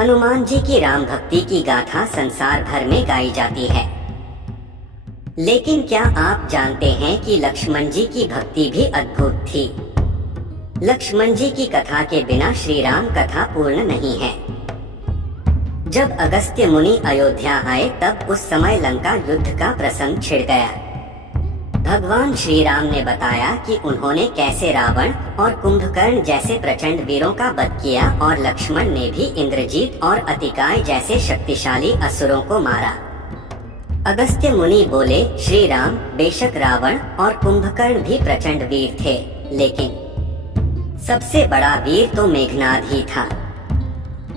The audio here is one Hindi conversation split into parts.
हनुमान जी की राम भक्ति की गाथा संसार भर में गाई जाती है, लेकिन क्या आप जानते हैं कि लक्ष्मण जी की भक्ति भी अद्भुत थी। लक्ष्मण जी की कथा के बिना श्री राम कथा पूर्ण नहीं है। जब अगस्त्य मुनि अयोध्या आए तब उस समय लंका युद्ध का प्रसंग छिड़ गया। भगवान श्री राम ने बताया कि उन्होंने कैसे रावण और कुंभकर्ण जैसे प्रचंड वीरों का वध किया और लक्ष्मण ने भी इंद्रजीत और अतिकाय जैसे शक्तिशाली असुरों को मारा। अगस्त्य मुनि बोले, श्री राम, बेशक रावण और कुंभकर्ण भी प्रचंड वीर थे, लेकिन सबसे बड़ा वीर तो मेघनाद ही था।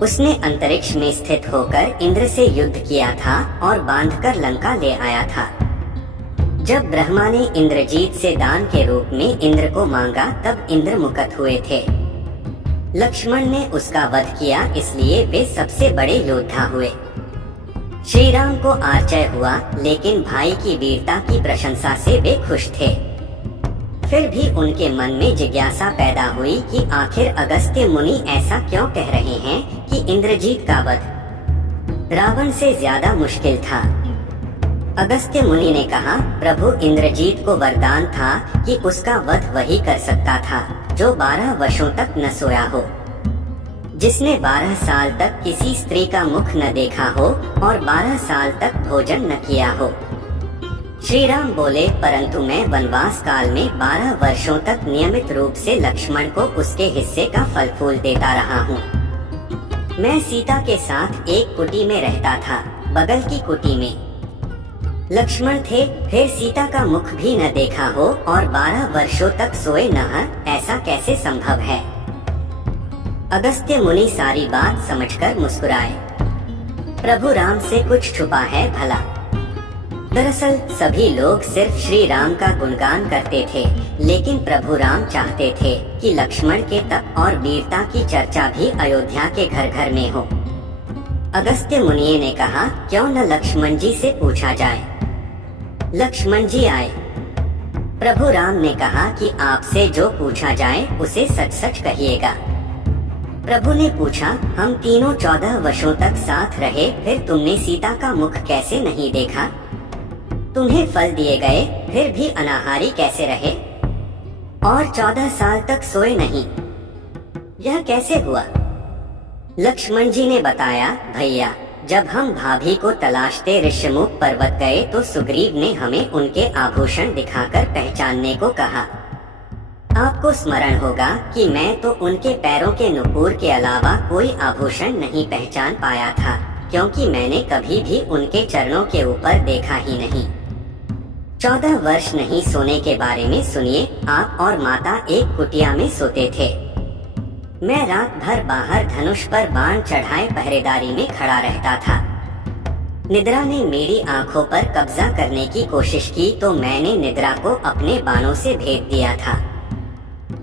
उसने अंतरिक्ष में स्थित होकर इंद्र से युद्ध किया था और बांधकर लंका ले आया था। जब ब्रह्मा ने इंद्रजीत से दान के रूप में इंद्र को मांगा तब इंद्र मुक्त हुए थे। लक्ष्मण ने उसका वध किया, इसलिए वे सबसे बड़े योद्धा हुए। श्री राम को आश्चर्य हुआ, लेकिन भाई की वीरता की प्रशंसा से वे खुश थे। फिर भी उनके मन में जिज्ञासा पैदा हुई कि आखिर अगस्त्य मुनि ऐसा क्यों कह रहे हैं कि इंद्रजीत का वध रावण से ज्यादा मुश्किल था। अगस्त्य मुनि ने कहा, प्रभु, इंद्रजीत को वरदान था कि उसका वध वही कर सकता था जो 12 वर्षों तक न सोया हो, जिसने 12 साल तक किसी स्त्री का मुख न देखा हो और 12 साल तक भोजन न किया हो। श्री राम बोले, परंतु मैं वनवास काल में 12 वर्षों तक नियमित रूप से लक्ष्मण को उसके हिस्से का फल फूल देता रहा हूँ। मैं सीता के साथ एक कुटी में रहता था, बगल की कुटी में लक्ष्मण थे, फिर सीता का मुख भी न देखा हो और 12 वर्षों तक सोए न हैं, ऐसा कैसे संभव है? अगस्त्य मुनि सारी बात समझकर मुस्कुराए। प्रभु राम से कुछ छुपा है भला? दरअसल सभी लोग सिर्फ श्री राम का गुणगान करते थे, लेकिन प्रभु राम चाहते थे कि लक्ष्मण के तप और वीरता की चर्चा भी अयोध्या के घर घर में हो। अगस्त्य मुनि ने कहा, क्यों न लक्ष्मण जी से पूछा जाए। लक्ष्मण जी आए। प्रभु राम ने कहा कि आपसे जो पूछा जाए उसे सच सच कहिएगा। प्रभु ने पूछा, हम तीनों 14 वर्षों तक साथ रहे, फिर तुमने सीता का मुख कैसे नहीं देखा? तुम्हें फल दिए गए, फिर भी अनाहारी कैसे रहे और 14 साल तक सोए नहीं? यह कैसे हुआ? लक्ष्मण जी ने बताया, भैया, जब हम भाभी को तलाशते ऋषिमुख पर्वत गए तो सुग्रीव ने हमें उनके आभूषण दिखाकर पहचानने को कहा। आपको स्मरण होगा कि मैं तो उनके पैरों के नुपुर के अलावा कोई आभूषण नहीं पहचान पाया था, क्योंकि मैंने कभी भी उनके चरणों के ऊपर देखा ही नहीं। 14 वर्ष नहीं सोने के बारे में सुनिए, आप और माता एक कुटिया में सोते थे। मैं रात भर बाहर धनुष पर बाण चढ़ाए पहरेदारी में खड़ा रहता था। निद्रा ने मेरी आंखों पर कब्जा करने की कोशिश की तो मैंने निद्रा को अपने बाणों से भेद दिया था।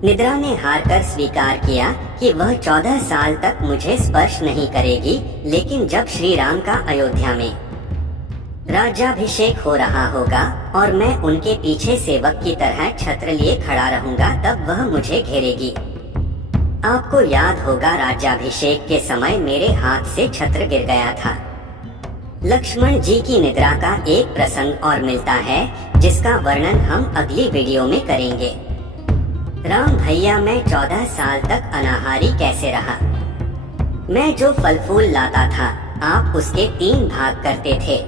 निद्रा ने हार कर स्वीकार किया कि वह 14 साल तक मुझे स्पर्श नहीं करेगी, लेकिन जब श्री राम का अयोध्या में राज्याभिषेक हो रहा होगा और मैं उनके पीछे सेवक की तरह छत्र लिए खड़ा रहूंगा, तब वह मुझे घेरेगी। आपको याद होगा, राज्याभिषेक के समय मेरे हाथ से छत्र गिर गया था। लक्ष्मण जी की निद्रा का एक प्रसंग और मिलता है, जिसका वर्णन हम अगली वीडियो में करेंगे। राम भैया, मैं 14 साल तक अनाहारी कैसे रहा? मैं जो फल फूल लाता था, आप उसके 3 भाग करते थे।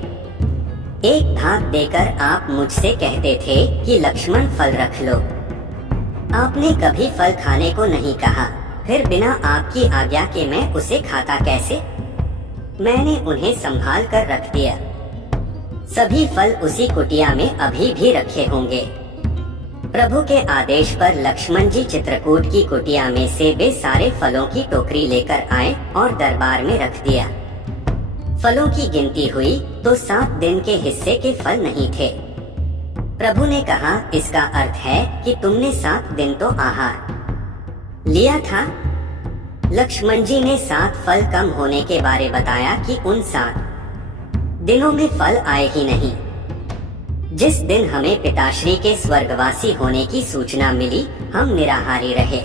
एक भाग देकर आप मुझसे कहते थे कि लक्ष्मण फल रख लो। आपने कभी फल खाने को नहीं कहा, फिर बिना आपकी आज्ञा के मैं उसे खाता कैसे? मैंने उन्हें संभाल कर रख दिया। सभी फल उसी कुटिया में अभी भी रखे होंगे। प्रभु के आदेश पर लक्ष्मण जी चित्रकूट की कुटिया में से वे सारे फलों की टोकरी लेकर आए और दरबार में रख दिया। फलों की गिनती हुई तो 7 दिन के हिस्से के फल नहीं थे। प्रभु ने कहा, इसका अर्थ है कि तुमने 7 दिन तो आहार लिया था। लक्ष्मण जी ने 7 फल कम होने के बारे बताया कि उन 7 दिनों में फल आए ही नहीं। जिस दिन हमें पिताश्री के स्वर्गवासी होने की सूचना मिली, हम निराहारी रहे।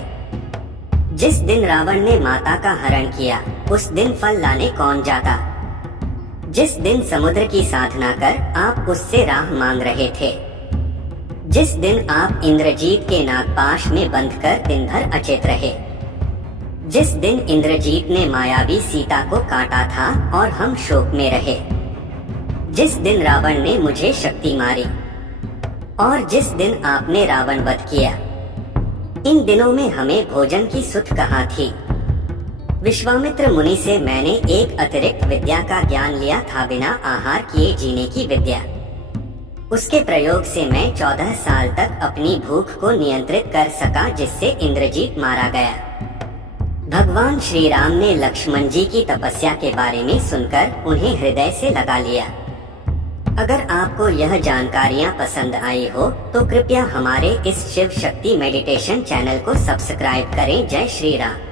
जिस दिन रावण ने माता का हरण किया, उस दिन फल लाने कौन जाता? जिस दिन समुद्र की साधना कर आप उससे राह मांग रहे थे, जिस दिन आप इंद्रजीत के नागपाश में बंधकर दिन भर अचेत रहे, जिस दिन इंद्रजीत ने मायावी सीता को काटा था और हम शोक में रहे, जिस दिन रावण ने मुझे शक्ति मारी और जिस दिन आपने रावण वध किया, इन दिनों में हमें भोजन की सुध कहाँ थी? विश्वामित्र मुनि से मैंने एक अतिरिक्त विद्या का ज्ञान लिया था, बिना आहार किए जीने की विद्या। उसके प्रयोग से मैं 14 साल तक अपनी भूख को नियंत्रित कर सका, जिससे इंद्रजीत मारा गया। भगवान श्री राम ने लक्ष्मण जी की तपस्या के बारे में सुनकर उन्हें हृदय से लगा लिया। अगर आपको यह जानकारियाँ पसंद आई हो तो कृपया हमारे इस शिव शक्ति मेडिटेशन चैनल को सब्सक्राइब करें। जय श्री राम।